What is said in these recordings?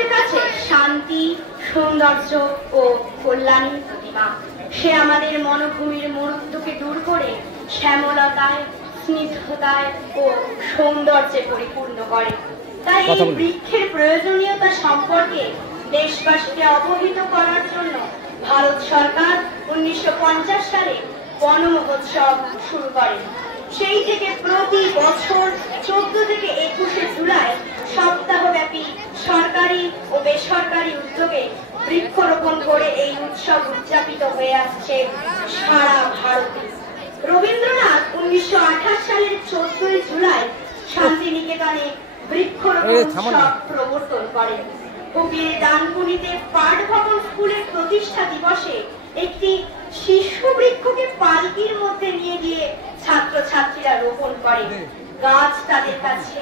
আমাদের কাছে শান্তি, সৌন্দর্য ও কল্যাণের প্রতিমা। সে আমাদের মনোভূমির মরুত্বকে দূর করে শ্যামলতায়, স্নিগ্ধতায় ও সৌন্দর্যে পরিপূর্ণ করে। তাই এই বৃক্ষের প্রয়োজনীয়তা সম্পর্কে দেশবাসীকে অবহিত করার জন্য ভারত সরকার 1950 সালে বন মহোৎসব শুরু করে। সেই থেকে প্রতি বছর 14 থেকে 21 জুলাই সপ্তাহব্যাপী সরকারি ও বেসরকারি উদ্যোগে বৃক্ষরোপণ করে এই উৎসব উদযাপিত হয়ে আসছে সারা ভারতে। রবীন্দ্রনাথ 1928 সালের 14 জুলাই শান্তিনিকেতনে বৃক্ষরোপণ উৎসব প্রবর্তন করেন। হুগলির ডানকুনিতে পাঠ ভবন স্কুলের প্রতিষ্ঠা দিবসে একটি শিশু বৃক্ষকে পালকির মধ্যে নিয়ে গিয়ে ছাত্রছাত্রীরা রোপণ করে। গাছ তাদের কাছে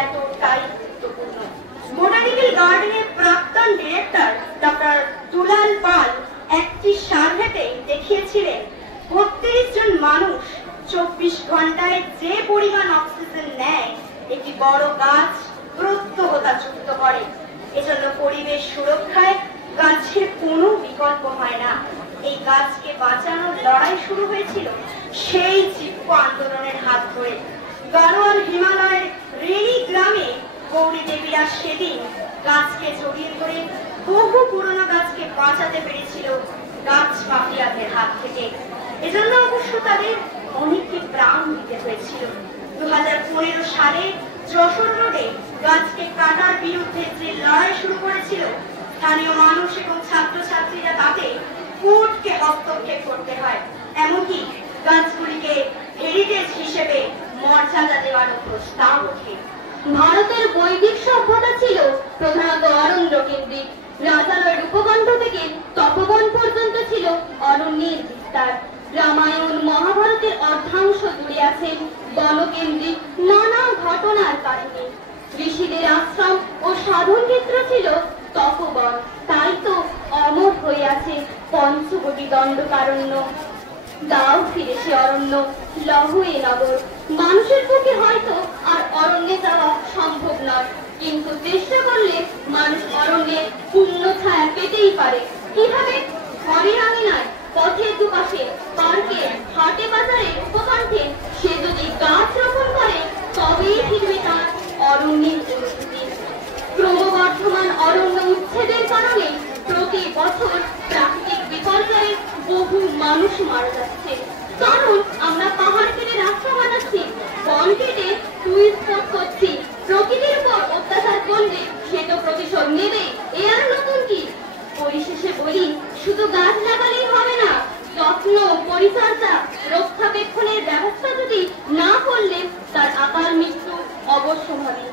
এতটাই গুরুত্বপূর্ণ। বোটানিক্যাল গার্ডেনের প্রাক্তন ডিরেক্টর ডক্টর দুলাল পাল একটি সার্ভেতে দেখিয়েছিলেন 32 জন মানুষ 24 ঘন্টায় যে পরিমাণ অক্সিজেন নেয় একটি বড় গাছ প্রত্যহতা যুক্ত করে। এজন্য পরিবেশ সুরক্ষায় গাছের কোনো বিকল্প হয় না। এই গাছকে বাঁচানোর লড়াই শুরু হয়েছিল সেই চিপ্প আন্দোলনের হাত ধরে। গাড়োয়াল হিমালয়ের রেনি গ্রামে গৌরী দেবীরা সেদিন গাছকে জড়িয়ে ধরে বহু পুরনো গাছকে বাঁচাতে পেরেছিল গাছ মাফিয়াদের হাত থেকে। এজন্য অবশ্য তাদের অনেককে প্রাণ দিতে হয়েছিল। 2015 সালে যশোর রোডে গাছকে কাটার বিরুদ্ধে যে লড়াই শুরু করেছিল, স্থানীয় মানুষ এবং ছাত্রছাত্রীরা তাতে কোর্টকে হস্তক্ষেপ করতে হয়। এমনকি গাছগুলিকে হেরিটেজ হিসেবে মর্যাদা দেওয়ারও প্রস্তাব ওঠে। ভারতের বৈদিক সভ্যতা ছিল প্রধানত অরণ্য কেন্দ্রিক। রাজালয়ের উপকণ্ঠ থেকে তপবন পর্যন্ত ছিল অরণ্যের বিস্তার। রামায়ণ মহাভারতের অর্ধাংশ জুড়ে আছে বনকেন্দ্রিক নানা ঘটনার কারণে। ঋষিদের আশ্রম ও সাধন ক্ষেত্র ছিল তপবন। তাই তো অমর হয়ে আছে পঞ্চবটি দণ্ডকারণ্য। দাও ফিরে সে অরণ্য, লহুয়ে নগর। মানুষের পক্ষে হয়তো আর অরণ্যে যাওয়া সম্ভব নয়, কিন্তু চেষ্টা করলে মানুষ অরণ্যে পূর্ণ ছায়া পেতেই পারে। কিভাবে? ঘরের আঙিনায়, পথের দুপাশে, পার্কে, হাটে বাজারের উপকণ্ঠে সে যদি গাছ রোপণ করে তবেই ফিরবে তার অরণ্যের অনুভূতি। ক্রমবর্ধমান অরণ্য উচ্ছেদের কারণে প্রতি বছর প্রাকৃতিক বিপর্যয়ে বহু মানুষ মারা যাচ্ছে। কারণ আমরা পাহাড় কেটে রাস্তা বানাচ্ছি, বন কেটে টুরিস্ট স্পট করছি। প্রকৃতির উপর অত্যাচার করলে সে তো প্রতিশোধ নেবে, এ আর নতুন কি? পরিশেষে বলি, শুধু গাছ লাগালেই হবে না, যত্ন, পরিচর্যা, রক্ষাবেক্ষণের ব্যবস্থা যদি না করলে তার আকাল মৃত্যু অবশ্যম্ভাবী।